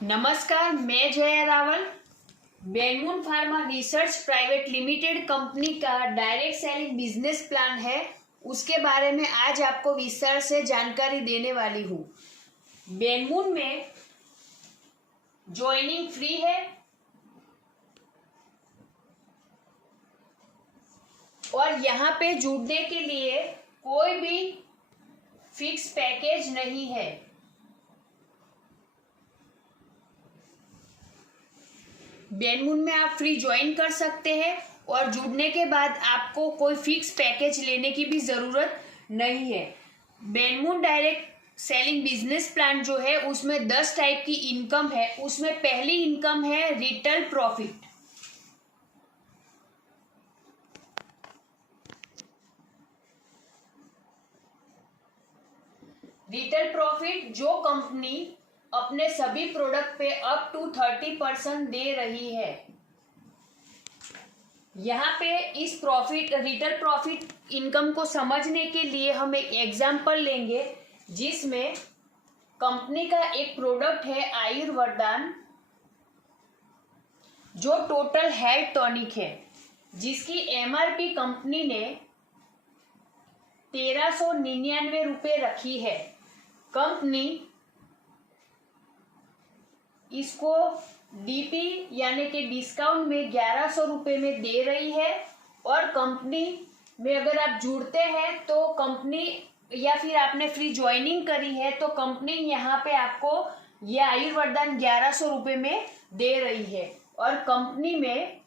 नमस्कार, मैं Jaya Rawal. Benmoon pharma research private limited company का डायरेक्ट सेलिंग बिजनेस प्लान है, उसके बारे में आज आपको विस्तार से जानकारी देने वाली हूँ। बेनमून में ज्वाइनिंग फ्री है और यहाँ पे जुड़ने के लिए कोई भी फिक्स पैकेज नहीं है। बेनमून में आप फ्री ज्वाइन कर सकते हैं और जुड़ने के बाद आपको कोई फिक्स पैकेज लेने की भी ज़रूरत नहीं है। बेनमून डायरेक्ट सेलिंग बिजनेस प्लान जो है उसमें 10 टाइप की इनकम है। उसमें पहली इनकम है रिटेल प्रॉफिट। रिटेल प्रॉफिट जो कंपनी अपने सभी प्रोडक्ट पे अप टू 30% दे रही है। यहाँ पे इस प्रॉफिट रिटेल प्रॉफिट इनकम को समझने के लिए हम एक एग्जाम्पल लेंगे, जिसमें कंपनी का एक प्रोडक्ट है आयुर्वेदान, जो टोटल हेल्थ टॉनिक है, जिसकी एमआरपी कंपनी ने 1399 रुपये रखी है। कंपनी इसको डीपी यानी कि डिस्काउंट में 1100 रुपये में दे रही है। और कंपनी में अगर आप जुड़ते हैं तो कंपनी या फिर आपने फ्री ज्वाइनिंग करी है तो कंपनी यहाँ पे आपको ये आयुर्वेदान 1100 रुपये में दे रही है। और कंपनी में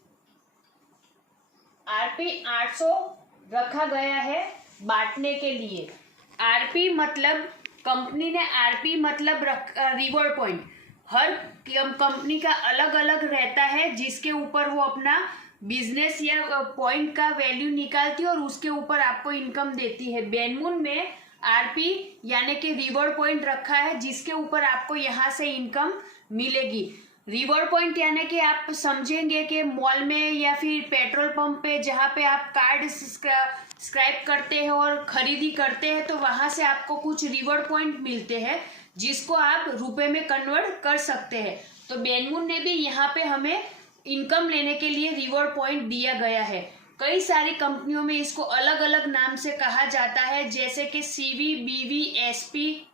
आरपी 800 रखा गया है बांटने के लिए। आरपी मतलब कंपनी ने आरपी मतलब रिवॉर्ड पॉइंट, हर कंपनी का अलग अलग रहता है, जिसके ऊपर वो अपना बिजनेस या पॉइंट का वैल्यू निकालती है और उसके ऊपर आपको इनकम देती है। बेनमून में आरपी यानी कि रिवॉर्ड पॉइंट रखा है, जिसके ऊपर आपको यहाँ से इनकम मिलेगी। रिवॉर्ड पॉइंट यानी कि आप समझेंगे कि मॉल में या फिर पेट्रोल पंप पे जहाँ पे आप कार्ड स्क्रैप करते हैं और खरीदी करते हैं तो वहां से आपको कुछ रिवॉर्ड पॉइंट मिलते हैं, जिसको आप रुपए में कन्वर्ट कर सकते हैं। तो बेनमून ने भी यहाँ पे हमें इनकम लेने के लिए रिवॉर्ड पॉइंट दिया गया है। कई सारी कंपनियों में इसको अलग अलग नाम से कहा जाता है, जैसे कि सीवी, बीवी, एसपी,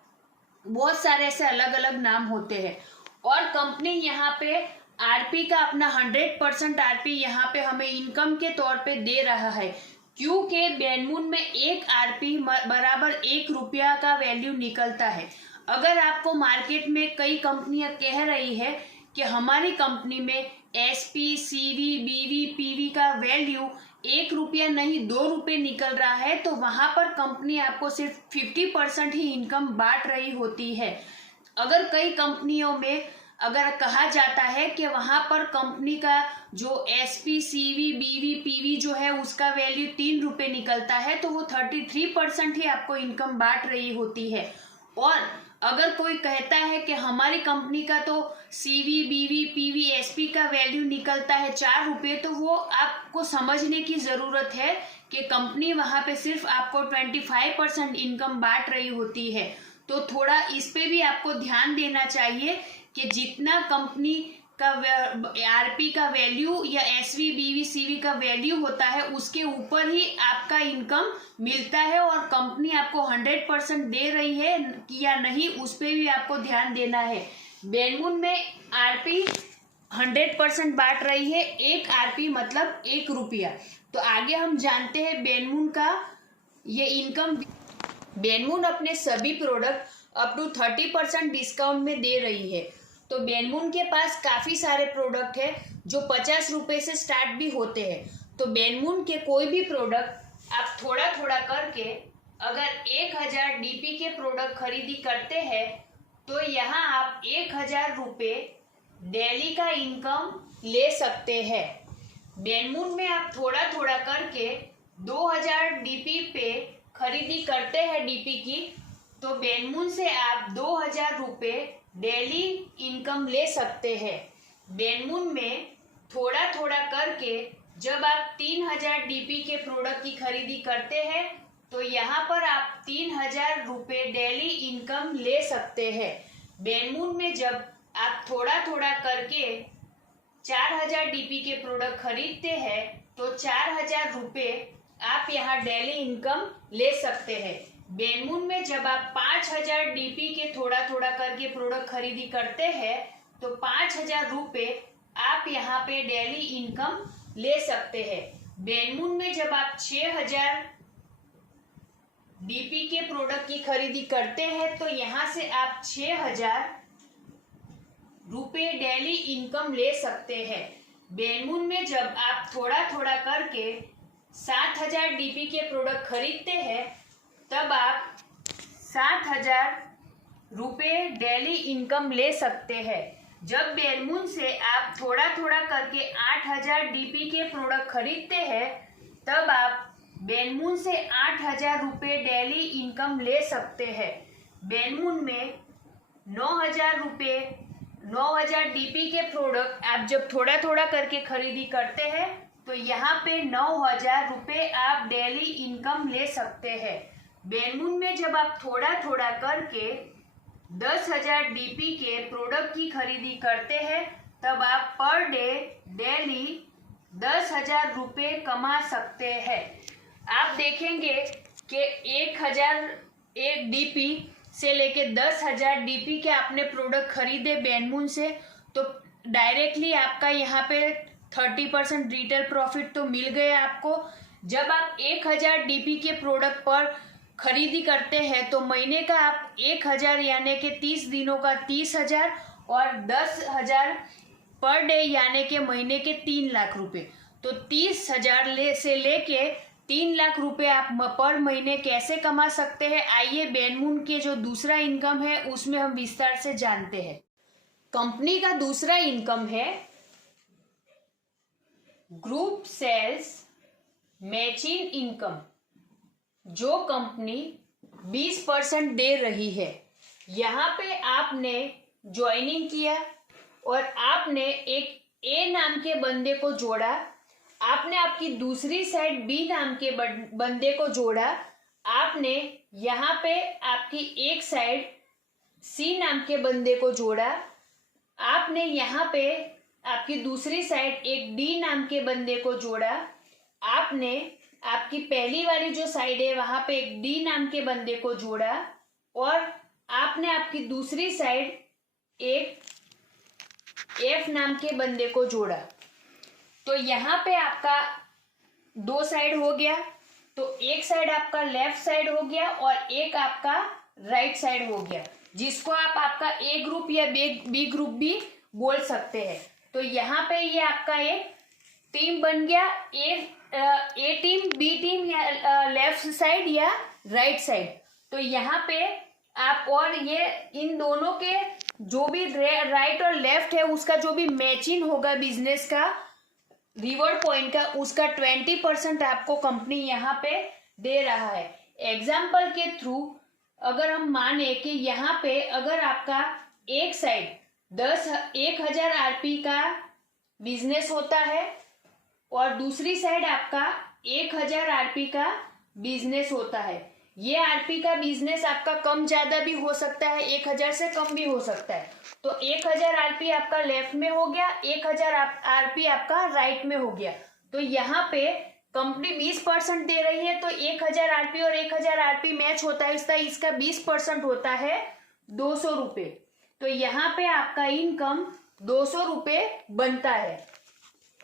बहुत सारे ऐसे अलग अलग नाम होते हैं। और कंपनी यहाँ पे आरपी का अपना 100% आरपी यहाँ पे हमें इनकम के तौर पे दे रहा है, क्योंकि बेनमून में एक आरपी बराबर 1 रुपया का वैल्यू निकलता है। अगर आपको मार्केट में कई कंपनियां कह रही है कि हमारी कंपनी में एसपी, सीवी, बीवी, पीवी का वैल्यू 1 रुपया नहीं 2 रुपये निकल रहा है, तो वहां पर कंपनी आपको सिर्फ 50% ही इनकम बांट रही होती है। अगर कई कंपनियों में अगर कहा जाता है कि वहां पर कंपनी का जो एसपी, सीवी, बीवी, पीवी जो है उसका वैल्यू 3 रुपये निकलता है, तो वो 33% ही आपको इनकम बांट रही होती है। और अगर कोई कहता है कि हमारी कंपनी का तो सीवी, बीवी, पीवी, एसपी का वैल्यू निकलता है 4 रुपये, तो वो आपको समझने की जरूरत है कि कंपनी वहां पे सिर्फ आपको 25% इनकम बांट रही होती है। तो थोड़ा इस पे भी आपको ध्यान देना चाहिए कि जितना कंपनी का आरपी का वैल्यू या एसवी, बीवी, सीवी का वैल्यू होता है उसके ऊपर ही आपका इनकम मिलता है। और कंपनी आपको 100% दे रही है या नहीं, उस पर भी आपको ध्यान देना है। बेनमून में आरपी 100% बांट रही है, एक आरपी मतलब 1 रुपया। तो आगे हम जानते हैं बेनमून का ये इनकम। बेनमून अपने सभी प्रोडक्ट अप टू 30% डिस्काउंट में दे रही है। तो बेनमून के पास काफ़ी सारे प्रोडक्ट है जो 50 रुपये से स्टार्ट भी होते हैं। तो बेनमून के कोई भी प्रोडक्ट आप थोड़ा थोड़ा करके अगर 1000 डीपी के प्रोडक्ट खरीदी करते हैं तो यहाँ आप 1000 रुपये डेली का इनकम ले सकते हैं। बेनमून में आप थोड़ा थोड़ा करके 2000 डीपी पे खरीदी करते हैं डीपी की, तो बेनमून से आप 2000 रुपये डेली इनकम ले सकते हैं। बेनमून में थोड़ा थोड़ा करके जब आप 3000 डीपी के प्रोडक्ट की खरीदी करते हैं तो यहाँ पर आप 3000 रुपये डेली इनकम ले सकते हैं। बेनमून में जब आप थोड़ा थोड़ा करके 4000 डीपी के प्रोडक्ट खरीदते हैं तो 4000 रुपये आप यहाँ डेली इनकम ले सकते हैं। बेनमून में जब आप 5000 डीपी के थोड़ा थोड़ा करके प्रोडक्ट खरीदी करते हैं तो 5000 रुपये आप यहाँ पे डेली इनकम ले सकते हैं। बेनमून में जब आप 6000 डीपी के प्रोडक्ट की खरीदी करते हैं तो यहाँ से आप 6000 रुपये डेली इनकम ले सकते हैं। बेनमून में जब आप थोड़ा थोड़ा करके 7000 डीपी के प्रोडक्ट खरीदते हैं तब आप 7000 रुपये डेली इनकम ले सकते हैं। जब बेनमून से आप थोड़ा थोड़ा करके 8000 डीपी के प्रोडक्ट खरीदते हैं तब आप बेनमून से 8000 रुपये डेली इनकम ले सकते हैं। बेनमून में 9000 रुपये 9000 डीपी के प्रोडक्ट आप जब थोड़ा थोड़ा करके खरीदी करते हैं तो यहाँ पे 9000 रुपये आप डेली इनकम ले सकते हैं। बेनमून में जब आप थोड़ा थोड़ा करके 10000 डीपी के प्रोडक्ट की खरीदी करते हैं तब आप पर डे डेली 10000 रुपये कमा सकते हैं। आप देखेंगे कि 1001 डीपी से लेके 10000 डीपी के आपने प्रोडक्ट खरीदे बेनमून से तो डायरेक्टली आपका यहाँ पे 30% रिटेल प्रॉफिट तो मिल गया आपको। जब आप 1000 डीपी के प्रोडक्ट पर खरीदी करते हैं तो महीने का आप 1000 यानी कि 30 दिनों का 30,000 और 10,000 पर डे यानी कि महीने के 3 लाख रुपए। तो 30,000 से लेके 3 लाख रुपए आप पर महीने कैसे कमा सकते हैं, आइए बेनमून के जो दूसरा इनकम है उसमें हम विस्तार से जानते हैं। कंपनी का दूसरा इनकम है ग्रुप सेल्स मैचिंग इनकम, जो कंपनी 20% दे रही है। यहाँ पे आपने ज्वाइनिंग किया और आपने एक ए नाम के बंदे को जोड़ा, आपने आपकी दूसरी साइड बी नाम के बंदे को जोड़ा, आपने यहाँ पे आपकी एक साइड सी नाम के बंदे को जोड़ा, आपने यहाँ पे आपकी दूसरी साइड एक डी नाम के बंदे को जोड़ा, आपने आपकी पहली वाली जो साइड है वहां पे एक डी नाम के बंदे को जोड़ा और आपने आपकी दूसरी साइड एक एफ नाम के बंदे को जोड़ा। तो यहाँ पे आपका 2 साइड हो गया। तो एक साइड आपका लेफ्ट साइड हो गया और एक आपका राइट साइड हो गया, जिसको आप आपका ए ग्रुप या बी ग्रुप भी बोल सकते हैं। तो यहाँ पे ये आपका एक टीम बन गया, ए टीम, बी टीम या लेफ्ट साइड या राइट साइड। तो यहाँ पे आप और ये इन दोनों के जो भी राइट और लेफ्ट है उसका जो भी मैचिंग होगा बिजनेस का रिवॉर्ड पॉइंट का, उसका 20% आपको कंपनी यहाँ पे दे रहा है। एग्जाम्पल के थ्रू अगर हम माने कि यहाँ पे अगर आपका एक साइड 1000 आरपी का बिजनेस होता है और दूसरी साइड आपका 1000 आरपी का बिजनेस होता है, ये आरपी का बिजनेस आपका कम ज्यादा भी हो सकता है, 1000 से कम भी हो सकता है। तो 1000 आरपी आपका लेफ्ट में हो गया, 1000 आरपी आपका राइट में हो गया। तो यहाँ पे कंपनी 20% दे रही है तो 1000 आरपी और 1000 आरपी मैच होता है, इसका 20% होता है 200 रुपये। तो यहाँ पे आपका इनकम 200 रुपये बनता है।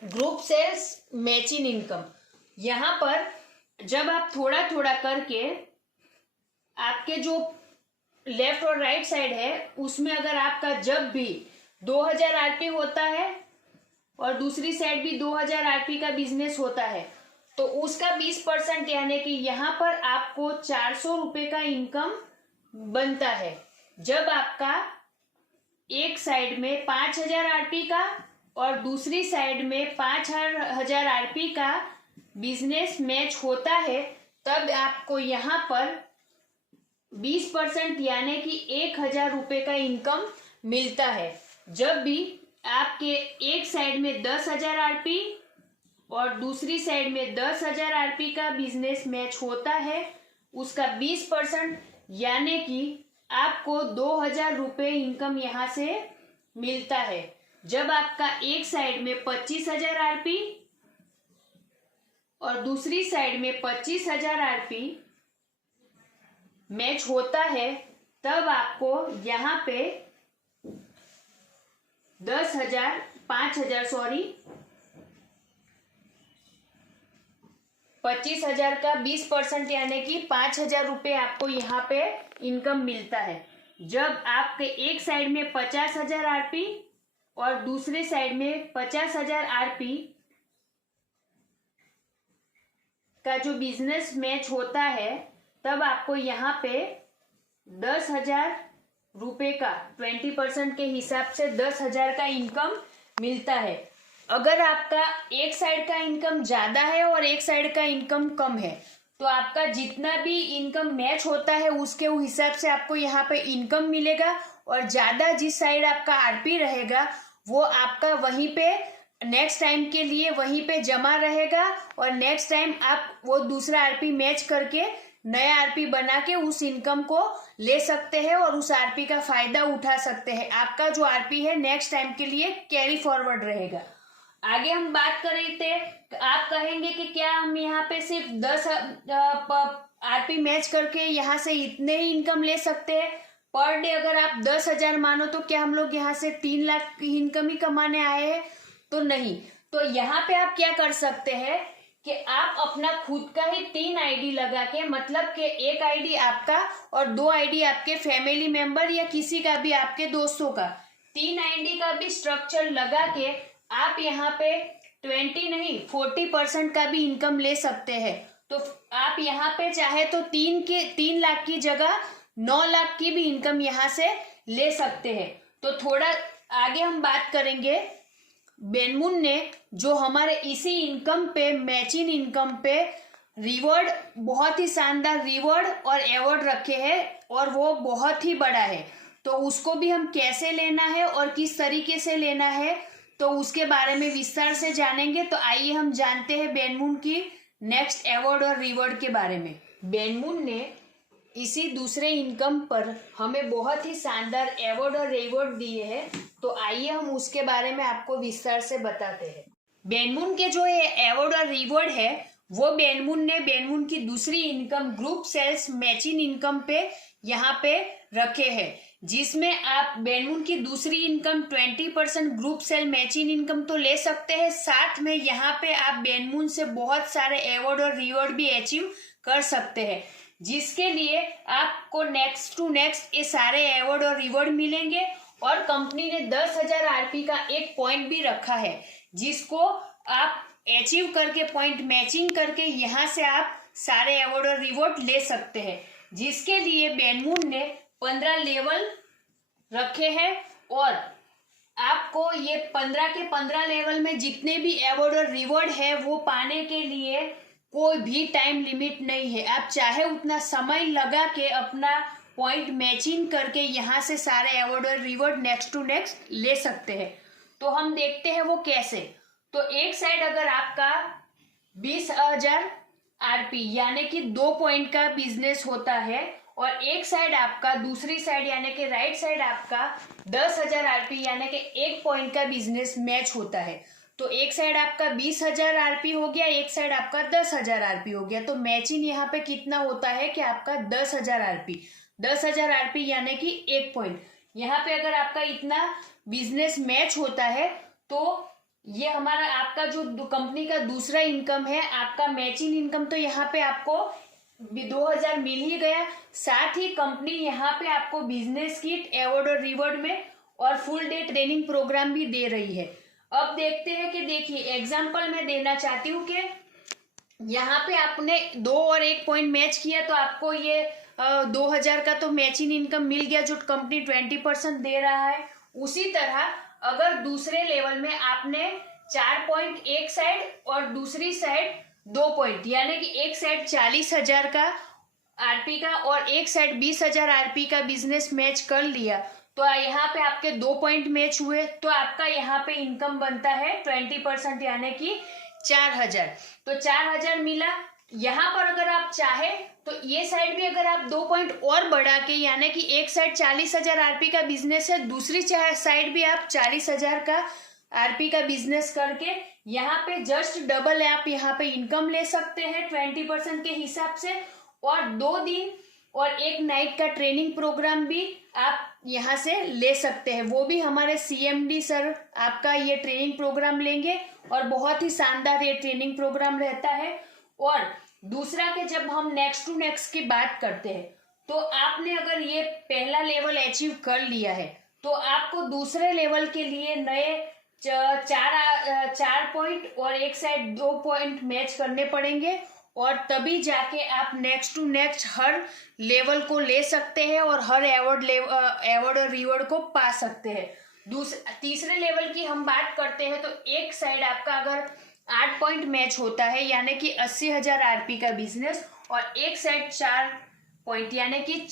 ग्रुप सेल्स मैचिंग इनकम, यहाँ पर जब आप थोड़ा थोड़ा करके आपके जो लेफ्ट और राइट साइड है उसमें अगर आपका जब भी 2000 आरपी होता है और दूसरी साइड भी 2000 आरपी का बिजनेस होता है तो उसका 20% यानी कि यहाँ पर आपको 400 रुपये का इनकम बनता है। जब आपका एक साइड में 5000 आरपी का और दूसरी साइड में 5000 आरपी का बिजनेस मैच होता है तब आपको यहाँ पर 20% यानी कि 1000 रुपये का इनकम मिलता है। जब भी आपके एक साइड में 10,000 आरपी और दूसरी साइड में 10,000 आरपी का बिजनेस मैच होता है उसका 20% यानी कि आपको 2000 रुपये इनकम यहाँ से मिलता है जब आपका एक साइड में 25,000 आरपी और दूसरी साइड में 25,000 आरपी मैच होता है, तब आपको यहाँ पे 25,000 का 20% यानी कि 5,000 रुपये आपको यहाँ पे इनकम मिलता है जब आपके एक साइड में 50,000 आरपी और दूसरे साइड में 50,000 आरपी का जो बिजनेस मैच होता है, तब आपको यहाँ पे 10,000 रुपये का 20% के हिसाब से 10,000 का इनकम मिलता है। अगर आपका एक साइड का इनकम ज्यादा है और एक साइड का इनकम कम है, तो आपका जितना भी इनकम मैच होता है उसके हिसाब से आपको यहाँ पे इनकम मिलेगा, और ज्यादा जिस साइड आपका आरपी रहेगा वो आपका वहीं पे नेक्स्ट टाइम के लिए वहीं पे जमा रहेगा, और नेक्स्ट टाइम आप वो दूसरा आरपी मैच करके नया आरपी बना के उस इनकम को ले सकते हैं और उस आरपी का फायदा उठा सकते हैं। आपका जो आरपी है नेक्स्ट टाइम के लिए कैरी फॉरवर्ड रहेगा। आगे हम बात कर रहे थे, आप कहेंगे कि क्या हम यहाँ पे सिर्फ 10 आरपी मैच करके यहाँ से इतने ही इनकम ले सकते हैं पर डे? अगर आप 10,000 मानो तो क्या हम लोग यहाँ से 3 लाख की इनकम ही कमाने आए हैं? तो नहीं। तो यहाँ पे आप क्या कर सकते हैं कि आप अपना खुद का ही 3 आईडी लगा के, मतलब कि एक आईडी आपका और 2 आईडी आपके फैमिली मेंबर या किसी का भी आपके दोस्तों का, 3 आईडी का भी स्ट्रक्चर लगा के आप यहाँ पे 20 नहीं 40% का भी इनकम ले सकते हैं। तो आप यहाँ पे चाहे तो 3 लाख की जगह 9 लाख की भी इनकम यहाँ से ले सकते हैं। तो थोड़ा आगे हम बात करेंगे। बेनमून ने जो हमारे इसी इनकम पे, मैचिंग इनकम पे रिवॉर्ड, बहुत ही शानदार रिवॉर्ड और अवार्ड रखे हैं और वो बहुत ही बड़ा है। तो उसको भी हम कैसे लेना है और किस तरीके से लेना है तो उसके बारे में विस्तार से जानेंगे। तो आइए हम जानते हैं बेनमून की नेक्स्ट अवार्ड और रिवॉर्ड के बारे में। बेनमून ने इसी दूसरे इनकम पर हमें बहुत ही शानदार अवार्ड और रिवॉर्ड दिए हैं, तो आइए हम उसके बारे में आपको विस्तार से बताते हैं। बेनमून के जो ये अवार्ड और रिवॉर्ड है वो बेनमून की दूसरी income group sales matching income पे यहाँ पे रखे हैं, जिसमें आप बेनमून की दूसरी income 20% group sale matching income तो ले सकते हैं, साथ में यहाँ पे आप बेनमून से बहुत सारे अवार्ड और रिवॉर्ड भी अचीव कर सकते हैं, जिसके लिए आपको नेक्स्ट टू नेक्स्ट ये सारे अवार्ड और रिवॉर्ड मिलेंगे। और कंपनी ने 10,000 आरपी का एक पॉइंट भी रखा है, जिसको आप अचीव करके पॉइंट मैचिंग करके यहाँ से आप सारे अवार्ड और रिवॉर्ड ले सकते हैं, जिसके लिए बेनमून ने 15 लेवल रखे हैं। और आपको ये 15 के 15 लेवल में जितने भी अवार्ड और रिवॉर्ड है वो पाने के लिए कोई भी टाइम लिमिट नहीं है। आप चाहे उतना समय लगा के अपना पॉइंट मैचिंग करके यहाँ से सारे अवार्ड और रिवॉर्ड नेक्स्ट टू नेक्स्ट ले सकते हैं। तो हम देखते हैं वो कैसे। तो एक साइड अगर आपका 20,000 आरपी यानी कि 2 पॉइंट का बिजनेस होता है और एक साइड आपका, दूसरी साइड यानी कि राइट साइड आपका 10,000 आरपी यानी कि 1 पॉइंट का बिजनेस मैच होता है, तो एक साइड आपका 20,000 आरपी हो गया, एक साइड आपका 10,000 आरपी हो गया। तो मैचिंग यहाँ पे कितना होता है कि आपका 10,000 आरपी, 10,000 आरपी यानी कि 1 पॉइंट। यहाँ पे अगर आपका इतना बिजनेस मैच होता है तो ये हमारा आपका जो कंपनी का दूसरा इनकम है, आपका मैचिंग इनकम, तो यहाँ पे आपको 2,000 मिल ही गया। साथ ही कंपनी यहाँ पे आपको बिजनेस किट, अवार्ड और रिवॉर्ड में और फुल डे ट्रेनिंग प्रोग्राम भी दे रही है। अब देखते हैं कि देखिए एग्जाम्पल मैं देना चाहती हूँ कि यहाँ पे आपने 2 और 1 पॉइंट मैच किया तो आपको ये 2,000 का तो मैचिंग इनकम मिल गया जो कंपनी 20% दे रहा है। उसी तरह अगर दूसरे लेवल में आपने 4 पॉइंट एक साइड और दूसरी साइड 2 पॉइंट यानी कि एक साइड 40,000 का आरपी का और एक साइड 20,000 आरपी का बिजनेस मैच कर लिया, तो यहाँ पे आपके 2 पॉइंट मैच हुए तो आपका यहाँ पे इनकम बनता है 20% यानी कि 4,000। तो 4,000 मिला, यहाँ पर अगर आप चाहे तो ये साइड भी अगर आप 2 पॉइंट और बढ़ा के, यानी कि एक साइड 40,000 आरपी का बिजनेस है, दूसरी साइड भी आप 40,000 का आरपी का बिजनेस करके यहाँ पे जस्ट डबल आप यहाँ पे इनकम ले सकते हैं 20% के हिसाब से। और 2 दिन और 1 नाइट का ट्रेनिंग प्रोग्राम भी आप यहाँ से ले सकते हैं। वो भी हमारे CMD सर आपका ये ट्रेनिंग प्रोग्राम लेंगे और बहुत ही शानदार ये ट्रेनिंग प्रोग्राम रहता है। और दूसरा के जब हम नेक्स्ट टू नेक्स्ट की बात करते हैं तो आपने अगर ये पहला लेवल अचीव कर लिया है तो आपको दूसरे लेवल के लिए नए 4 पॉइंट और एक साइड 2 पॉइंट मैच करने पड़ेंगे और तभी जाके आप नेक्स्ट टू नेक्स्ट हर लेवल को ले सकते हैं और हर अवार्ड और रिवॉर्ड को पा सकते हैं। तीसरे लेवल की हम बात करते हैं तो एक साइड आपका अगर 8 पॉइंट मैच होता है यानी कि 80,000 आरपी का बिजनेस और एक साइड 4 पॉइंट यानी कि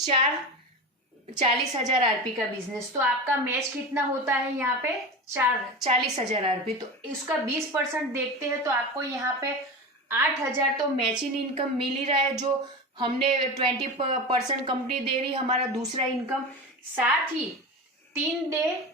40,000 आरपी का बिजनेस, तो आपका मैच कितना होता है यहाँ पे 40,000 आरपी। तो इसका 20% देखते हैं तो आपको यहाँ पे 8,000 तो मैचिंग इनकम मिल ही रहा है, जो हमने 20% कंपनी दे रही हमारा दूसरा इनकम। साथ ही 3 डे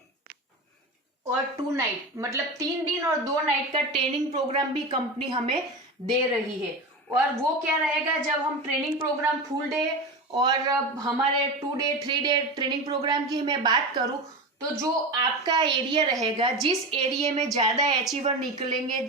और 2 नाइट मतलब 3 दिन और 2 नाइट का ट्रेनिंग प्रोग्राम भी कंपनी हमें दे रही है। और वो क्या रहेगा, जब हम ट्रेनिंग प्रोग्राम फुल डे और हमारे 2 डे 3 डे ट्रेनिंग प्रोग्राम की मैं बात करूं तो जो आपका एरिया रहेगा, जिस एरिया में ज़्यादा अचीवर निकलेंगे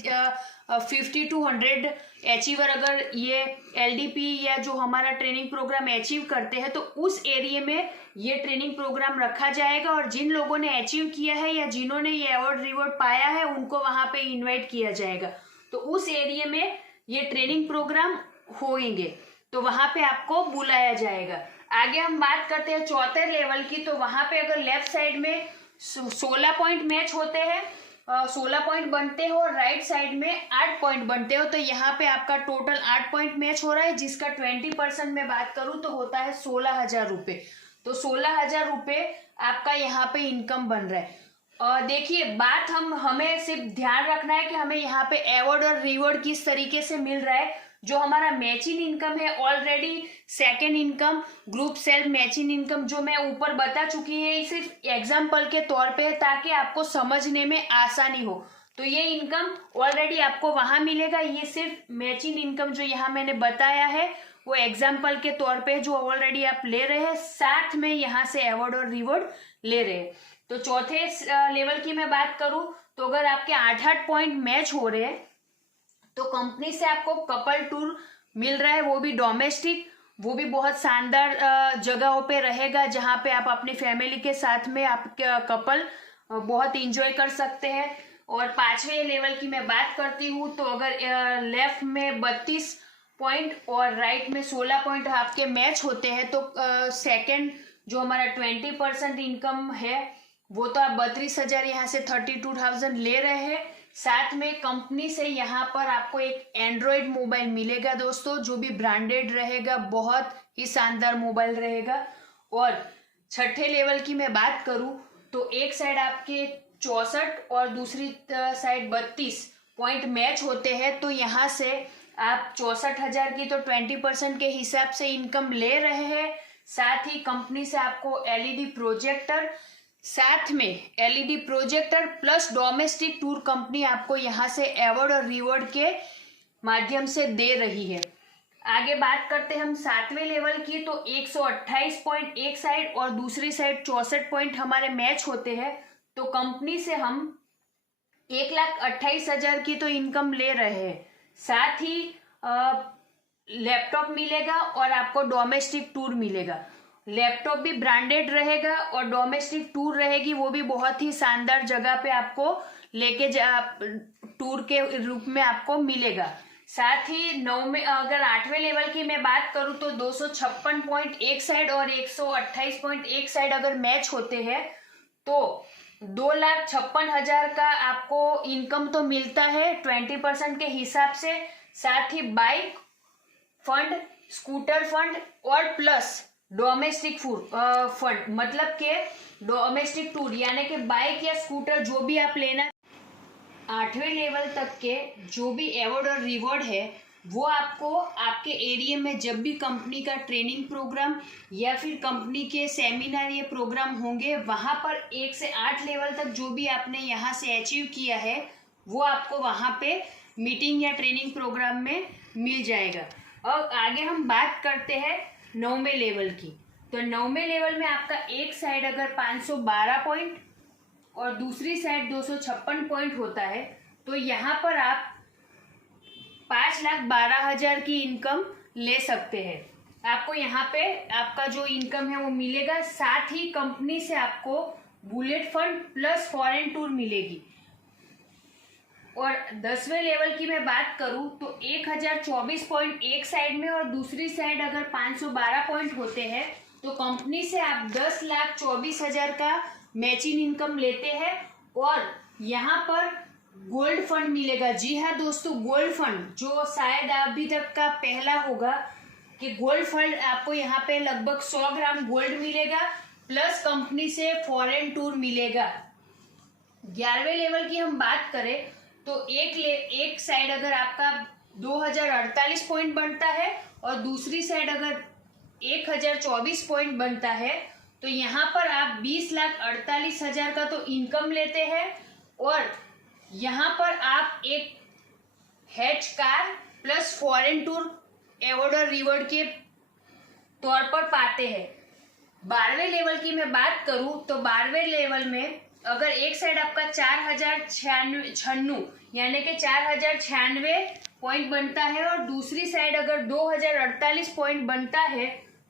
50 to 100 अचीवर अगर ये LDP या जो हमारा ट्रेनिंग प्रोग्राम अचीव करते हैं तो उस एरिया में ये ट्रेनिंग प्रोग्राम रखा जाएगा। और जिन लोगों ने अचीव किया है या जिन्होंने ये अवार्ड रिवॉर्ड पाया है उनको वहाँ पे इनवाइट किया जाएगा, तो उस एरिया में ये ट्रेनिंग प्रोग्राम होंगे तो वहाँ पे आपको बुलाया जाएगा। आगे हम बात करते हैं चौथे लेवल की, तो वहाँ पे अगर लेफ्ट साइड में 16 पॉइंट मैच होते हैं 16 पॉइंट बनते हो और राइट साइड में 8 पॉइंट बनते हो, तो यहाँ पे आपका टोटल 8 पॉइंट मैच हो रहा है, जिसका 20% में बात करूँ तो होता है 16,000 रुपये। तो 16,000 रुपये आपका यहाँ पे इनकम बन रहा है। देखिए बात हमें सिर्फ ध्यान रखना है कि हमें यहाँ पे अवार्ड और रिवॉर्ड किस तरीके से मिल रहा है। जो हमारा मैचिंग इनकम है already second income group self matching income जो मैं ऊपर बता चुकी है, सिर्फ एग्जाम्पल के तौर पे ताकि आपको समझने में आसानी हो। तो ये इनकम ऑलरेडी आपको वहां मिलेगा, ये सिर्फ मैचिंग इनकम जो यहाँ मैंने बताया है वो एग्जाम्पल के तौर पे जो ऑलरेडी आप ले रहे हैं, साथ में यहाँ से अवार्ड और रिवॉर्ड ले रहे हैं। तो चौथे लेवल की मैं बात करूं तो अगर आपके 8-8 पॉइंट मैच हो रहे हैं तो कंपनी से आपको कपल टूर मिल रहा है, वो भी डोमेस्टिक, वो भी बहुत शानदार जगहों पे रहेगा जहां पे आप अपनी फैमिली के साथ में आप कपल बहुत इंजॉय कर सकते हैं। और 5वें लेवल की मैं बात करती हूँ तो अगर लेफ्ट में 32 पॉइंट और राइट में 16 पॉइंट आपके मैच होते हैं तो सेकेंड जो हमारा 20% इनकम है वो तो आप 32,000 यहाँ से 32,000 ले रहे हैं। साथ में कंपनी से यहाँ पर आपको एक एंड्रॉयड मोबाइल मिलेगा दोस्तों, जो भी ब्रांडेड रहेगा, बहुत ही शानदार मोबाइल रहेगा। और छठे लेवल की मैं बात करूँ तो एक साइड आपके 64 और दूसरी साइड 32 पॉइंट मैच होते हैं, तो यहाँ से आप 64,000 की तो 20% के हिसाब से इनकम ले रहे हैं। साथ ही कंपनी से आपको LED प्रोजेक्टर, साथ में LED projector plus domestic tour company आपको यहाँ से अवार्ड और रिवॉर्ड के माध्यम से दे रही है। आगे बात करते हैं हम 7वें लेवल की, तो 128 पॉइंट एक साइड और दूसरी साइड 64 पॉइंट हमारे मैच होते हैं, तो कंपनी से हम 1,28,000 की तो इनकम ले रहे हैं। साथ ही लैपटॉप मिलेगा और आपको डोमेस्टिक टूर मिलेगा। लैपटॉप भी ब्रांडेड रहेगा और डोमेस्टिक टूर रहेगी, वो भी बहुत ही शानदार जगह पे आपको लेके टूर के रूप में आपको मिलेगा। साथ ही 9वें अगर 8वें लेवल की मैं बात करूं तो 256 पॉइंट एक साइड और 128 पॉइंट एक साइड अगर मैच होते हैं तो 2,56,000 का आपको इनकम तो मिलता है 20% के हिसाब से। साथ ही बाइक फंड, स्कूटर फंड और प्लस डोमेस्टिक फंड, मतलब के डोमेस्टिक टूर यानी कि बाइक या स्कूटर जो भी आप लेना, 8वें लेवल तक के जो भी अवार्ड और रिवॉर्ड है वो आपको आपके एरिया में जब भी कंपनी का ट्रेनिंग प्रोग्राम या फिर कंपनी के सेमिनार या प्रोग्राम होंगे, वहाँ पर 1 से 8 लेवल तक जो भी आपने यहाँ से अचीव किया है वो आपको वहाँ पे मीटिंग या ट्रेनिंग प्रोग्राम में मिल जाएगा। और आगे हम बात करते हैं 9वें लेवल की। तो 9वें लेवल में आपका एक साइड अगर 512 पॉइंट और दूसरी साइड 256 पॉइंट होता है, तो यहाँ पर आप 5,12,000 की इनकम ले सकते हैं। आपको यहाँ पे आपका जो इनकम है वो मिलेगा, साथ ही कंपनी से आपको bullet fund plus foreign tour मिलेगी। और 10वें लेवल की मैं बात करूं तो 1,024 पॉइंट एक साइड में और दूसरी साइड अगर 512 पॉइंट होते हैं, तो कंपनी से आप 10,24,000 का मैचिंग इनकम लेते हैं। और यहाँ पर गोल्ड फंड मिलेगा। जी हाँ दोस्तों, गोल्ड फंड जो शायद अभी तक का पहला होगा कि गोल्ड फंड आपको यहाँ पे लगभग 100 ग्राम गोल्ड मिलेगा प्लस कंपनी से फॉरेन टूर मिलेगा। 11वें लेवल की हम बात करें तो एक साइड अगर आपका 2,048 पॉइंट बनता है और दूसरी साइड अगर 1,024 पॉइंट बनता है, तो यहाँ पर आप 20,48,000 का तो इनकम लेते हैं। और यहाँ पर आप एक hatch car plus foreign tour award और रिवॉर्ड के तौर पर पाते हैं। 12वें लेवल की मैं बात करूं तो 12वें लेवल में अगर एक साइड आपका 4,096 यानी कि 4,096 पॉइंट बनता है और दूसरी साइड अगर 2,048 पॉइंट बनता है,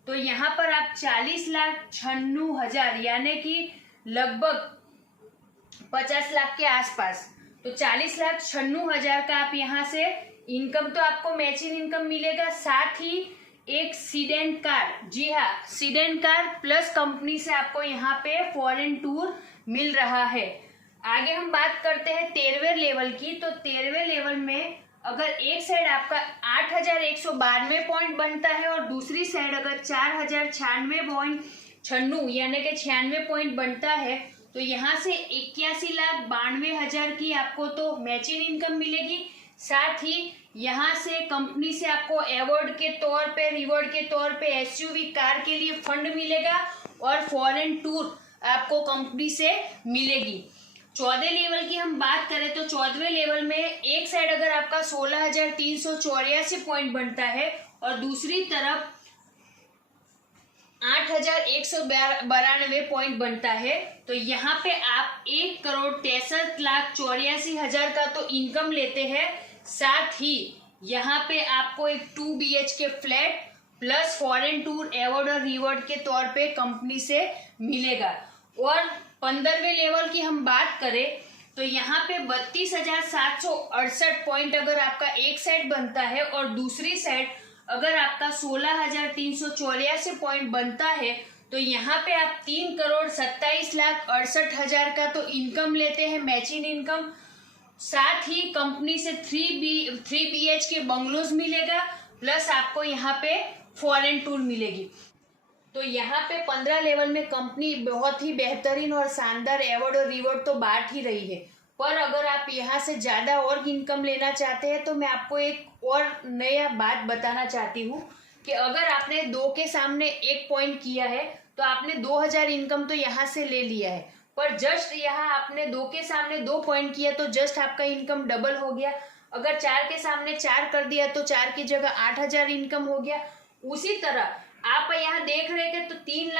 तो यहाँ पर आप 40,96,000 यानी कि लगभग 50 लाख के आसपास, तो 40,96,000 का आप यहाँ से इनकम तो आपको मैचिंग इनकम मिलेगा। साथ ही एक सीडेन कार, जी हाँ सीडेन कार प्लस कंपनी से आपको यहाँ पे फॉरेन टूर मिल रहा है। आगे हम बात करते हैं 13वें लेवल की। तो 13वें लेवल में अगर एक साइड आपका 8,192 पॉइंट बनता है और दूसरी साइड अगर 4,096.96 यानी कि 96 पॉइंट बनता है, तो यहाँ से 81,92,000 की आपको तो मैचिंग इनकम मिलेगी। साथ ही यहाँ से कंपनी से आपको अवार्ड के तौर पे, रिवॉर्ड के तौर पे एसयूवी कार के लिए फंड मिलेगा और फॉरेन टूर आपको कंपनी से मिलेगी। 14 लेवल की हम बात करें तो 14वें लेवल में एक साइड अगर आपका 16,384 पॉइंट बनता है और दूसरी तरफ 8,192 पॉइंट बनता है, तो यहाँ पे आप 1,63,84,000 का तो इनकम लेते हैं। साथ ही यहाँ पे आपको एक 2 BHK flat plus foreign tour award और रिवॉर्ड के तौर पे कंपनी से मिलेगा। और 15वें लेवल की हम बात करें तो यहाँ पे 32,768 पॉइंट अगर आपका एक साइड बनता है और दूसरी साइड अगर आपका 16,384 पॉइंट बनता है, तो यहाँ पे आप 3,27,68,000 का तो इनकम लेते हैं मैचिंग इनकम। साथ ही कंपनी से 3 BHK बंगलोज मिलेगा प्लस आपको यहाँ पे फॉरेन टूर मिलेगी। तो यहाँ पे 15 लेवल में कंपनी बहुत ही बेहतरीन और शानदार अवार्ड और रिवॉर्ड तो बांट ही रही है, पर अगर आप यहाँ से ज़्यादा और इनकम लेना चाहते हैं तो मैं आपको एक और नया बात बताना चाहती हूँ कि अगर आपने 2 के सामने 1 पॉइंट किया है तो आपने 2,000 इनकम तो यहाँ से ले लिया है, पर जस्ट यहाँ आपने 2 के सामने 2 पॉइंट किया तो जस्ट आपका इनकम डबल हो गया। अगर 4 के सामने 4 कर दिया तो 4 की जगह 8,000 इनकम हो गया। उसी तरह आप यहाँ देख रहे थे तो 3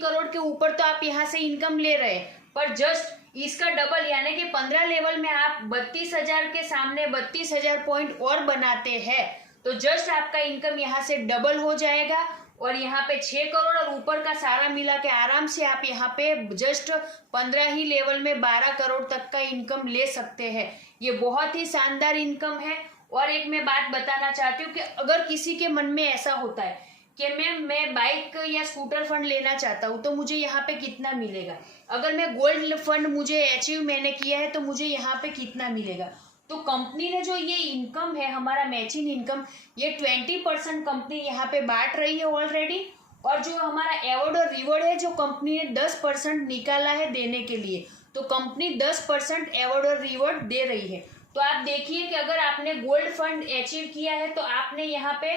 करोड़ के ऊपर तो आप यहाँ से इनकम ले रहे हैं, पर जस्ट इसका डबल यानी कि 15 लेवल में आप 32,000 के सामने 32,000 पॉइंट और बनाते हैं तो जस्ट आपका इनकम यहाँ से डबल हो जाएगा। और यहाँ पे 6 करोड़ और ऊपर का सारा मिला के आराम से आप यहाँ पे जस्ट 15 ही लेवल में 12 करोड़ तक का इनकम ले सकते हैं। ये बहुत ही शानदार इनकम है। और एक मैं बात बताना चाहती हूँ कि अगर किसी के मन में ऐसा होता है कि मैं बाइक या स्कूटर फंड लेना चाहता हूँ तो मुझे यहाँ पे कितना मिलेगा, अगर मैं गोल्ड फंड मुझे अचीव मैंने किया है तो मुझे यहाँ पे कितना मिलेगा, तो कंपनी ने जो ये इनकम है हमारा मैचिंग इनकम, ये 20% कंपनी यहाँ पे बांट रही है ऑलरेडी। और जो हमारा अवार्ड और रिवॉर्ड है जो कंपनी ने 10% निकाला है देने के लिए, तो कंपनी 10% अवार्ड और रिवॉर्ड दे रही है। तो आप देखिए कि अगर आपने गोल्ड फंड अचीव किया है तो आपने यहाँ पे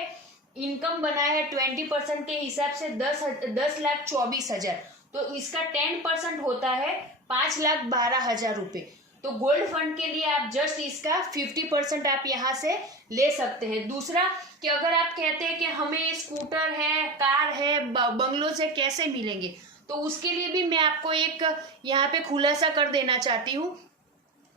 इनकम बनाया है 20% के हिसाब से 10,24,000, तो इसका 10% होता है 5,12,000 रुपये। तो गोल्ड फंड के लिए आप जस्ट इसका 50% आप यहाँ से ले सकते हैं। दूसरा कि अगर आप कहते हैं कि हमें स्कूटर है, कार है, बंगलो से कैसे मिलेंगे, तो उसके लिए भी मैं आपको एक यहाँ पे खुलासा कर देना चाहती हूँ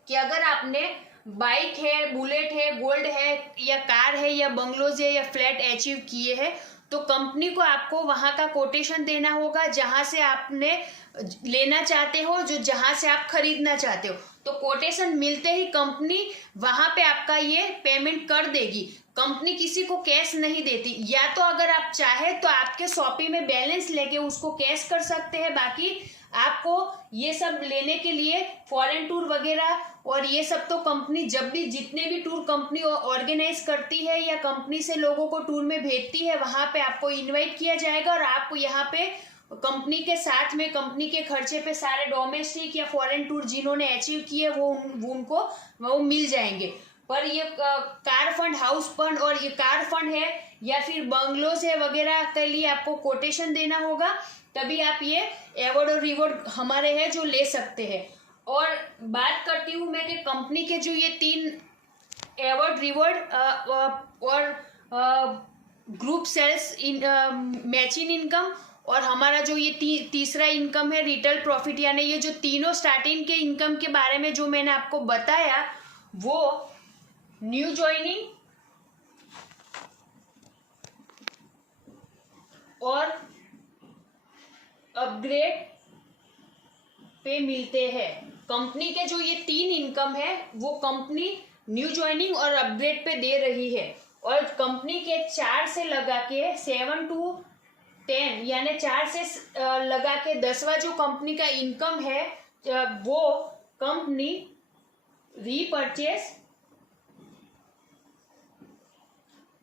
कि अगर आपने बाइक है, बुलेट है, गोल्ड है या कार है या बंगलोज है या फ्लैट अचीव किए हैं, तो कंपनी को आपको वहां का कोटेशन देना होगा जहां से आपने लेना चाहते हो, जो जहां से आप खरीदना चाहते हो। तो कोटेशन मिलते ही कंपनी वहां पे आपका ये पेमेंट कर देगी। कंपनी किसी को कैश नहीं देती, या तो अगर आप चाहे तो आपके शॉपी में बैलेंस लेके उसको कैश कर सकते हैं, बाकी आपको ये सब लेने के लिए फॉरेन टूर वगैरह और ये सब तो कंपनी जब भी जितने भी टूर कंपनी ऑर्गेनाइज करती है या कंपनी से लोगों को टूर में भेजती है, वहां पे आपको इनवाइट किया जाएगा और आपको यहाँ पे कंपनी के साथ में कंपनी के खर्चे पे सारे डोमेस्टिक या फॉरेन टूर जिन्होंने अचीव किए वो मिल जाएंगे। पर ये कार फंड, हाउस फंड और ये कार फंड है या फिर बंगलोज है वगैरह के लिए आपको कोटेशन देना होगा, तभी आप ये अवार्ड और रिवॉर्ड हमारे हैं जो ले सकते हैं। और बात करती हूँ मैं कि कंपनी के जो ये 3 अवार्ड, रिवॉर्ड और ग्रुप सेल्स मैचिंग इनकम और हमारा जो ये तीसरा इनकम है रिटेल प्रॉफिट, यानी ये जो तीनों स्टार्टिंग के इनकम के बारे में जो मैंने आपको बताया, वो न्यू ज्वाइनिंग और अपग्रेड पे मिलते हैं। कंपनी के जो ये 3 इनकम है वो कंपनी न्यू ज्वाइनिंग और अपग्रेड पे दे रही है, और कंपनी के 4 से लगा के 7 to 10 यानी 4 से लगा के 10वां जो कंपनी का इनकम है वो कंपनी रीपरचेस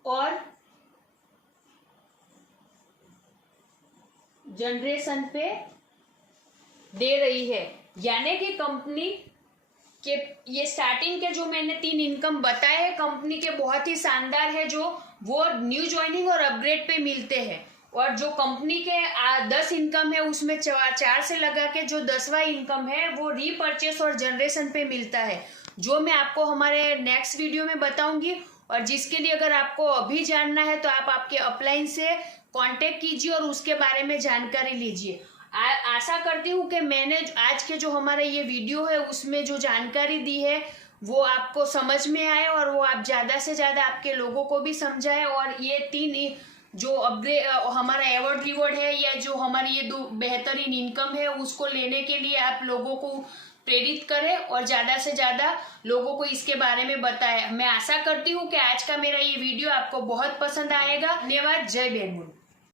और जनरेशन पे दे रही है। यानी कि कंपनी के ये स्टार्टिंग के जो मैंने 3 इनकम बताए हैं कंपनी के बहुत ही शानदार है, जो वो न्यू ज्वाइनिंग और अपग्रेड पे मिलते हैं। और जो कंपनी के 10 इनकम है उसमें 4 से लगा के जो 10वां इनकम है वो रीपरचेस और जनरेशन पे मिलता है, जो मैं आपको हमारे नेक्स्ट वीडियो में बताऊंगी। और जिसके लिए अगर आपको अभी जानना है तो आप आपके अपलाइन से कांटेक्ट कीजिए और उसके बारे में जानकारी लीजिए। आशा करती हूँ कि मैंने आज के जो हमारा ये वीडियो है उसमें जो जानकारी दी है वो आपको समझ में आए और वो आप ज़्यादा से ज़्यादा आपके लोगों को भी समझाए। और ये 3 जो अपग्रेड हमारा अवार्ड रिवॉर्ड है या जो हमारी ये 2 बेहतरीन इनकम है उसको लेने के लिए आप लोगों को प्रेरित करें और ज़्यादा से ज़्यादा लोगों को इसके बारे में बताएं। मैं आशा करती हूँ कि आज का मेरा ये वीडियो आपको बहुत पसंद आएगा। धन्यवाद। जय बेनमुन।